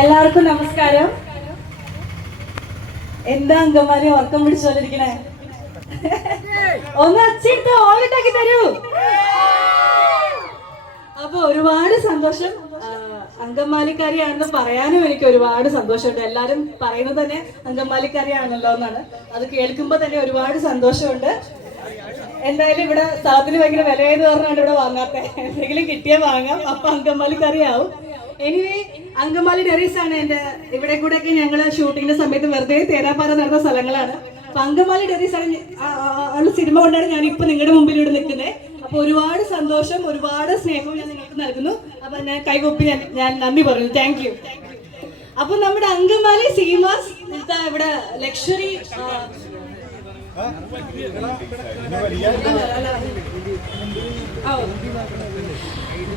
എല്ലാവർക്കും നമസ്കാരം. എന്താ അങ്കമാലി ഉറക്കം പിടിച്ചോണ്ടിരിക്കണേ ഒന്ന് അച്ചെടുത്ത് ഓളിട്ടാക്കി തരൂ. അപ്പൊ ഒരുപാട് സന്തോഷം. അങ്കമാലിക്കാരിയാണെന്ന് പറയാനും എനിക്ക് ഒരുപാട് സന്തോഷമുണ്ട്. എല്ലാരും പറയുന്നത് തന്നെ അങ്കമാലിക്കാരിയാണല്ലോ എന്നാണ് അത് കേൾക്കുമ്പോ തന്നെ ഒരുപാട് സന്തോഷമുണ്ട്. എന്തായാലും ഇവിടെ സ്ഥലത്തിന് ഭയങ്കര വിലയെന്ന് പറഞ്ഞാണ് ഇവിടെ വാങ്ങാത്ത. എന്തെങ്കിലും കിട്ടിയാൽ വാങ്ങാം. അപ്പൊ അങ്കമാലിക്കറിയാവും എനിവേ അങ്കമാലി ഡെറീസ് ആണ് എന്റെ ഇവിടെ കൂടെ ഒക്കെ ഞങ്ങൾ ഷൂട്ടിങ്ങിന്റെ സമയത്ത് വെറുതെ തേരാപ്പാറ നടന്ന സ്ഥലങ്ങളാണ്. അപ്പൊ അങ്കമാലി ഡെറീസ് ആണ് ഉള്ള സിനിമ കൊണ്ടാണ് ഞാൻ ഇപ്പൊ നിങ്ങളുടെ മുമ്പിൽ ഇവിടെ നിൽക്കുന്നത് അപ്പൊ ഒരുപാട് സന്തോഷം ഒരുപാട് സ്നേഹവും ഞാൻ നിങ്ങൾക്ക് നൽകുന്നു. അപ്പൊ ഞാൻ കൈകൊപ്പി ഞാൻ ഞാൻ നന്ദി പറഞ്ഞു താങ്ക് യു അപ്പൊ നമ്മുടെ അങ്കമാലി സീമാസ് ഇവിടെ ലക്ഷറി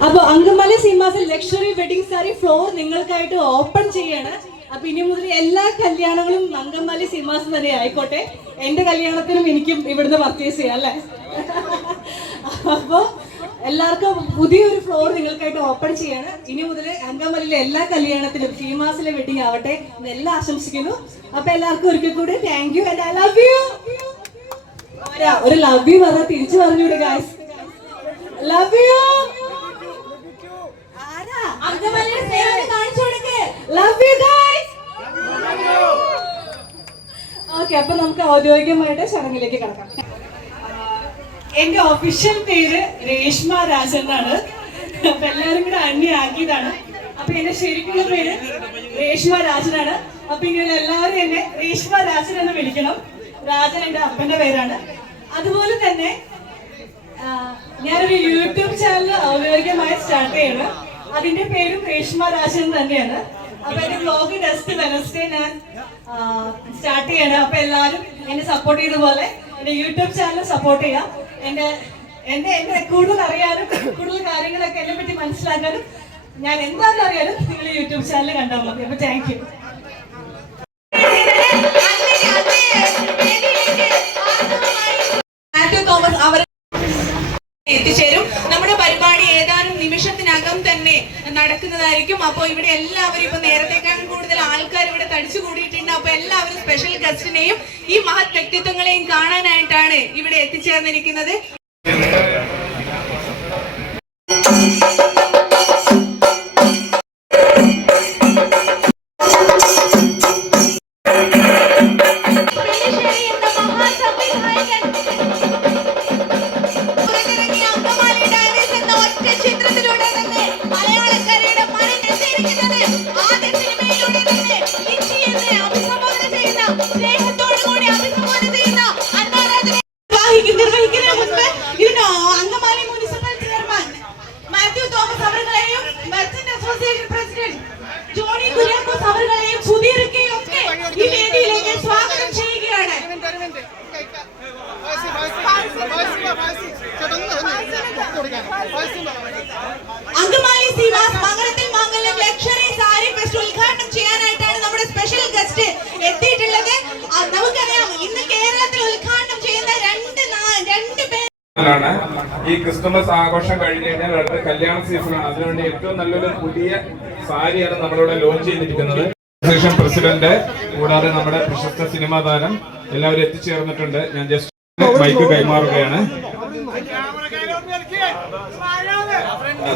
അപ്പൊ അങ്കമാലി സീമാസിൽ ലക്ഷറി വെഡിങ് സാരി ഫ്ലോർ നിങ്ങൾക്കായിട്ട് ഓപ്പൺ ചെയ്യാണ്. അപ്പൊ ഇനി മുതൽ എല്ലാ കല്യാണങ്ങളും അങ്കമാലി സീമാസ് തന്നെ ആയിക്കോട്ടെ. എന്റെ കല്യാണത്തിനും എനിക്കും ഇവിടുന്ന് പർച്ചേസ് ചെയ്യാം അല്ലേ? അപ്പൊ എല്ലാവർക്കും പുതിയൊരു ഫ്ലോർ നിങ്ങൾക്കായിട്ട് ഓപ്പൺ ചെയ്യാണ്. ഇനി മുതൽ അങ്കമലിലെ എല്ലാ കല്യാണത്തിലും ഫീമാസിലെ വെഡിങ് ആവട്ടെ എന്നെല്ലാം ആശംസിക്കുന്നു. അപ്പൊ എല്ലാവർക്കും ഒരിക്കൽ കൂടി thank you and I love you ഒരു ലവ് യു പറഞ്ഞ തിരിച്ചു പറഞ്ഞൂടെ guys love you love you guys okay അപ്പൊ നമുക്ക് ഔദ്യോഗികമായിട്ട് ചടങ്ങിലേക്ക് കടക്കാം. എന്റെ ഒഫീഷ്യൽ പേര് രേഷ്മ രാജൻ എന്നാണ്. അപ്പൊ എല്ലാരും കൂടെ അന്യാക്കിയതാണ് അപ്പൊ എന്റെ ശരിക്കുള്ള പേര് രേഷ്മ രാജനാണ്. അപ്പൊ ഇങ്ങനെ എല്ലാവരും എന്നെ രേഷ്മ രാജൻ എന്ന് വിളിക്കണം. രാജൻ എന്റെ അപ്പന്റെ പേരാണ്. അതുപോലെ തന്നെ ഞാനൊരു യൂട്യൂബ് ചാനൽ ഔദ്യോഗികമായി സ്റ്റാർട്ട് ചെയ്യണം. അതിന്റെ പേരും രേഷ്മ രാജൻ തന്നെയാണ്. അപ്പൊ എന്റെ ബ്ലോഗ് ഡെസ്റ്റ് വെനസ്ഡേ ഞാൻ സ്റ്റാർട്ട് ചെയ്യണം. അപ്പൊ എല്ലാവരും എന്നെ സപ്പോർട്ട് ചെയ്ത പോലെ എന്റെ യൂട്യൂബ് ചാനൽ സപ്പോർട്ട് ചെയ്യാം. എന്റെ എന്റെ എന്നെ കൂടുതൽ അറിയാനും കൂടുതൽ കാര്യങ്ങളൊക്കെ എന്നെ പറ്റി മനസ്സിലാക്കാനും ഞാൻ എന്താണെന്ന് അറിയാനും നിങ്ങൾ യൂട്യൂബ് ചാനൽ കണ്ടാൽ മതി. അപ്പൊ താങ്ക് യു എത്തിച്ചേരും. നമ്മുടെ പരിപാടി ഏതാനും നിമിഷത്തിനകം തന്നെ നടക്കുന്നതായിരിക്കും. അപ്പോൾ ഇവിടെ എല്ലാവരും ഇപ്പൊ നേരത്തെക്കാളും കൂടുതൽ ആൾക്കാർ ഇവിടെ തടിച്ചു കൂടിയിട്ടുണ്ട് അപ്പൊ എല്ലാവരും സ്പെഷ്യൽ ഗസ്റ്റിനെയും ഈ മഹത് വ്യക്തിത്വങ്ങളെയും കാണാനായിട്ടാണ് ഇവിടെ എത്തിച്ചേർന്നിരിക്കുന്നത്. ഈ വേദിയിലേക്ക് സ്വാഗതം ചെയ്യുകയാണ്. അങ്കമാലി സീവാസ് മകരത്തിൽ മംഗലം ലക്ഷറി സാരി ഫെസ്റ്റ് ഉദ്ഘാടനം ചെയ്യാനായിട്ട് ാണ് ഈ ക്രിസ്തുമസ് ആഘോഷം കഴിഞ്ഞ് കഴിഞ്ഞാൽ അടുത്ത കല്യാണ സീസണാണ് അതിനുവേണ്ടി ഏറ്റവും നല്ലൊരു പുതിയ സാരിയാണ് നമ്മളിവിടെ ലോഞ്ച് ചെയ്തിരിക്കുന്നത്. അസോസിയേഷൻ പ്രസിഡന്റ് കൂടാതെ നമ്മുടെ പ്രശസ്ത സിനിമാ താരം എല്ലാവരും എത്തിച്ചേർന്നിട്ടുണ്ട്. ഞാൻ ജസ്റ്റ് മൈക്ക് കൈമാറുകയാണ്.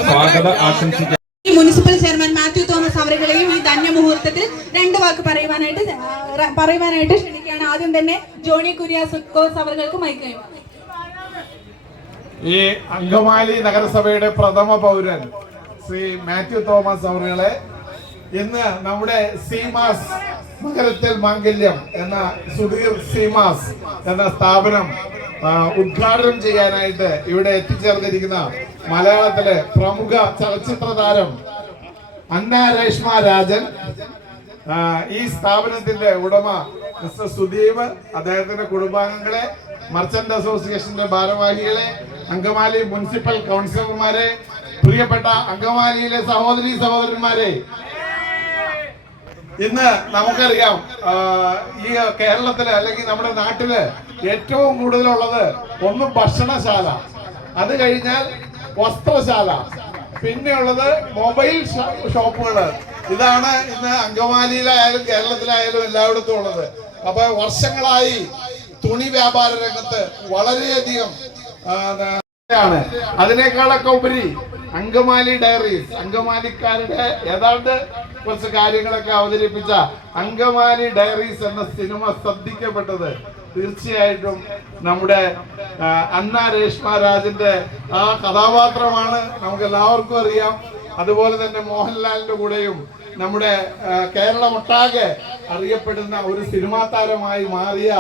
സ്വാഗത ആശംസിക്കാൻ മുനിസിപ്പൽ ചെയർമാൻ മാത്യു തോമസ് അവരുകളെയും ഈ ധന്യ മുഹൂർത്തത്തിൽ രണ്ട് വാക്ക് പറയുവാനായിട്ട് പറയുവാനായിട്ട് ക്ഷണിക്കുകയാണ്. ആദ്യം തന്നെ ജോണി കുര്യാസുക്കോസ് അവർക്ക് മൈക്ക് കൈമാറും ഈ അങ്കമാലി നഗരസഭയുടെ പ്രഥമ പൗരൻ ശ്രീ മാത്യു തോമസ് അവറുകളെ ഇന്ന് നമ്മുടെ സീമാസ് നഗരത്തിൽ മാംഗല്യം എന്ന സുധീർ സീമാസ് എന്ന സ്ഥാപനം ഉദ്ഘാടനം ചെയ്യാനായിട്ട് ഇവിടെ എത്തിച്ചേർന്നിരിക്കുന്ന മലയാളത്തിലെ പ്രമുഖ ചലച്ചിത്ര താരം അന്ന രേഷ്മ രാജൻ ഈ സ്ഥാപനത്തിന്റെ ഉടമ മിസ്റ്റർ സുദീപ് അദ്ദേഹത്തിന്റെ കുടുംബാംഗങ്ങളെ മർച്ചന്റ് അസോസിയേഷന്റെ ഭാരവാഹികളെ അങ്കമാലി മുനിസിപ്പൽ കൗൺസിലർമാരെ പ്രിയപ്പെട്ട അങ്കമാലിയിലെ സഹോദരി സഹോദരന്മാരെ. ഇന്ന് നമുക്കറിയാം ഈ കേരളത്തിൽ അല്ലെങ്കിൽ നമ്മുടെ നാട്ടിൽ ഏറ്റവും കൂടുതലുള്ളത് ഒന്ന് ഭക്ഷണശാല. അത് കഴിഞ്ഞാൽ വസ്ത്രശാല. പിന്നെയുള്ളത് മൊബൈൽ ഷോപ്പുകൾ ഇതാണ് ഇന്ന് അങ്കമാലിയിലായാലും കേരളത്തിലായാലും എല്ലായിടത്തും ഉള്ളത്. അപ്പൊ വർഷങ്ങളായി തുണി വ്യാപാര രംഗത്ത് വളരെയധികം ആണ്. അതിനേക്കാളൊക്കെ ഉപരി അങ്കമാലി ഡയറീസ് അങ്കമാലിക്കാരുടെ ഏതാണ്ട് കുറച്ച് കാര്യങ്ങളൊക്കെ അവതരിപ്പിച്ച അങ്കമാലി ഡയറീസ് എന്ന സിനിമ ശ്രദ്ധിക്കപ്പെട്ടത് തീർച്ചയായിട്ടും നമ്മുടെ അന്ന രേഷ്മ രാജന്റെ ആ കഥാപാത്രമാണ്. നമുക്ക് എല്ലാവർക്കും അറിയാം. അതുപോലെ തന്നെ മോഹൻലാലിന്റെ കൂടെയും നമ്മുടെ കേരളമൊട്ടാകെ അറിയപ്പെടുന്ന ഒരു സിനിമാ താരമായി മാറിയ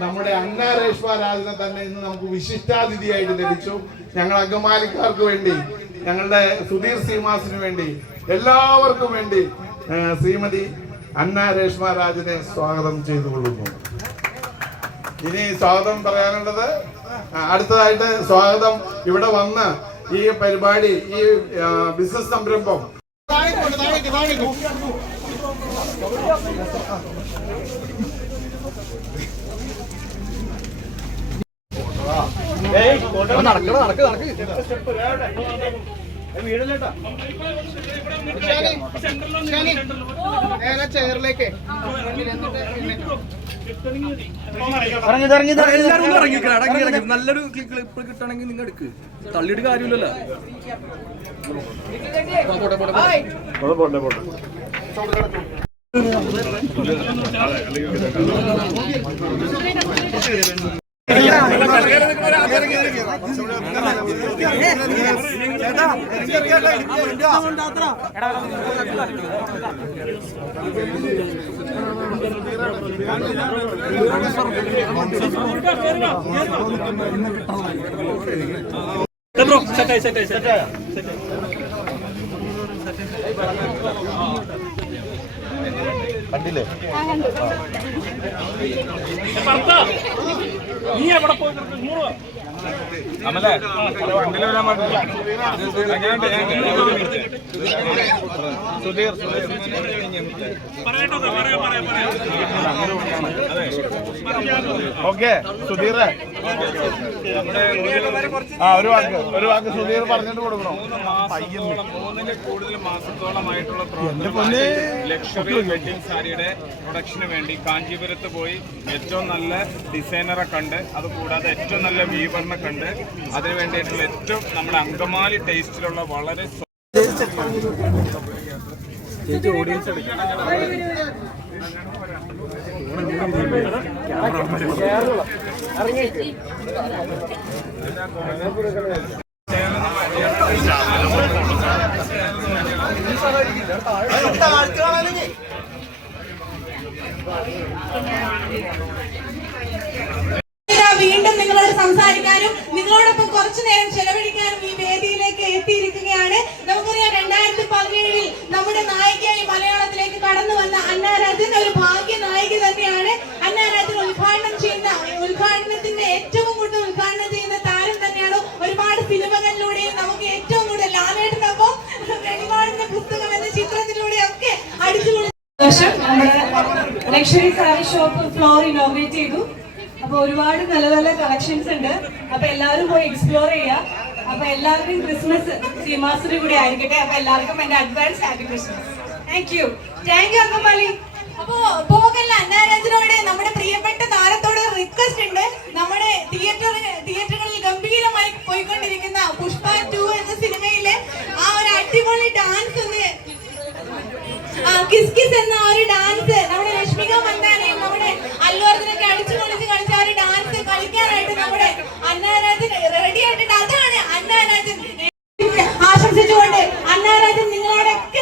നമ്മുടെ അന്ന രേഷ്മ രാജിനെ തന്നെ ഇന്ന് നമുക്ക് വിശിഷ്ടാതിഥിയായിട്ട് ലഭിച്ചു. ഞങ്ങൾ അങ്കമാലിക്കാർക്ക് വേണ്ടി ഞങ്ങളുടെ സുധീർ സീമാസിന് വേണ്ടി എല്ലാവർക്കും വേണ്ടി ശ്രീമതി അന്ന രേഷ്മ സ്വാഗതം ചെയ്തുകൊള്ളുന്നു. ഇനി സ്വാഗതം പറയാനുള്ളത് അടുത്തതായിട്ട് സ്വാഗതം ഇവിടെ വന്ന് ഈ പരിപാടി ഈ ബിസിനസ് സംരംഭം. അടങ്ങി ഇറങ്ങി നല്ലൊരു ക്ലിപ്പ് കിട്ടണമെങ്കിൽ നിങ്ങൾ എടുക്ക് തള്ളിയിട്ട് കാര്യമില്ലല്ലോ പോട്ടെ പോട്ടെ പോട്ടെ അമലേ വണ്ടിയിൽ വരാൻ എവിടെ ഒരു മിനിറ്റ് സുധീർ സുധീർ ഓക്കെ സുധീർ ആ ഒരു വാക്ക് ഒരു വാക്ക് സുധീർ പറഞ്ഞിട്ട് കൊടുക്കണോ? മൂന്നിൽ കൂടുതൽ മാസത്തോളമായിട്ടുള്ള ലക്ഷറി വെഡിങ് സാരിയുടെ പ്രൊഡക്ഷന് വേണ്ടി കാഞ്ചീപുരത്ത് പോയി ഏറ്റവും നല്ല ഡിസൈനറെ കണ്ട് അതുകൂടാതെ ഏറ്റവും നല്ല വീവറിനെ കണ്ട് അതിനു വേണ്ടിയിട്ടുള്ള ഏറ്റവും നമ്മുടെ അങ്കമാലി ടേസ്റ്റിലുള്ള വളരെ സ്വ- ഓഡിയൻസ് വീണ്ടും നിങ്ങളോട് സംസാരിക്കാനും നിങ്ങളോടൊപ്പം കുറച്ചു നേരം ചെലവഴിക്കാനും ഈ വേദിയിലേക്ക് എത്തിയിരിക്കുകയാണ് നമുക്കറിയാം രണ്ടായിരത്തി നമ്മുടെ നായികയായി മലയാളത്തിലേക്ക് കടന്നു വന്ന അന്നാരാജൻ ഒരു ഭാഗ്യ നായിക തന്നെയാണ്. അന്നാരാജൻ ഉദ്ഘാടനം ചെയ്യുന്ന ഉദ്ഘാടനത്തിന്റെ ഏറ്റവും കൂടുതൽ ഉദ്ഘാടനം ചെയ്യുന്ന താരം തന്നെയാണ് ഒരുപാട് സിനിമകളിലൂടെയും നമുക്ക് ഏറ്റവും കൂടുതൽ ലാലേട്ടനൊപ്പം വെളിപാടിന്റെ പുസ്തകം എന്ന ചിത്രത്തിലൂടെയൊക്കെ അടിച്ചു വർഷം നമ്മുടെ luxury sari shop floor inaugurate ചെയ്തു. അപ്പൊ ഒരുപാട് നല്ല നല്ല കളക്ഷൻസ് ഉണ്ട്. അപ്പൊ എല്ലാവരും പോയി എക്സ്പ്ലോർ ചെയ്യാം അപ്പൊ എല്ലാവരുടെയും ക്രിസ്മസ് സീമാസിന് കൂടി ആയിരിക്കട്ടെ. അപ്പൊ എല്ലാവർക്കും എന്റെ advance happy Christmas thank you thank you Angamaly. അപ്പോ പോകല്ല അന്നാരാജനോട് നമ്മുടെ പ്രിയപ്പെട്ട താരത്തോട് റിക്വസ്റ്റ് ഉണ്ട്. നമ്മുടെ തിയേറ്റർ തിയേറ്ററുകളിൽ ഗംഭീരമായി പോയിക്കൊണ്ടിരിക്കുന്ന പുഷ്പ ടു എന്ന സിനിമയിലെ ആ ഒരു അടിപൊളി ഡാൻസ് ഒന്ന് കിസ് കിസ് എന്ന ഒരു ഡാൻസ് നമ്മുടെ രശ്മിക മന്ദാനയും ആശംസിച്ചുകൊണ്ട് അന്നാരാജൻ നിങ്ങളോടൊക്കെ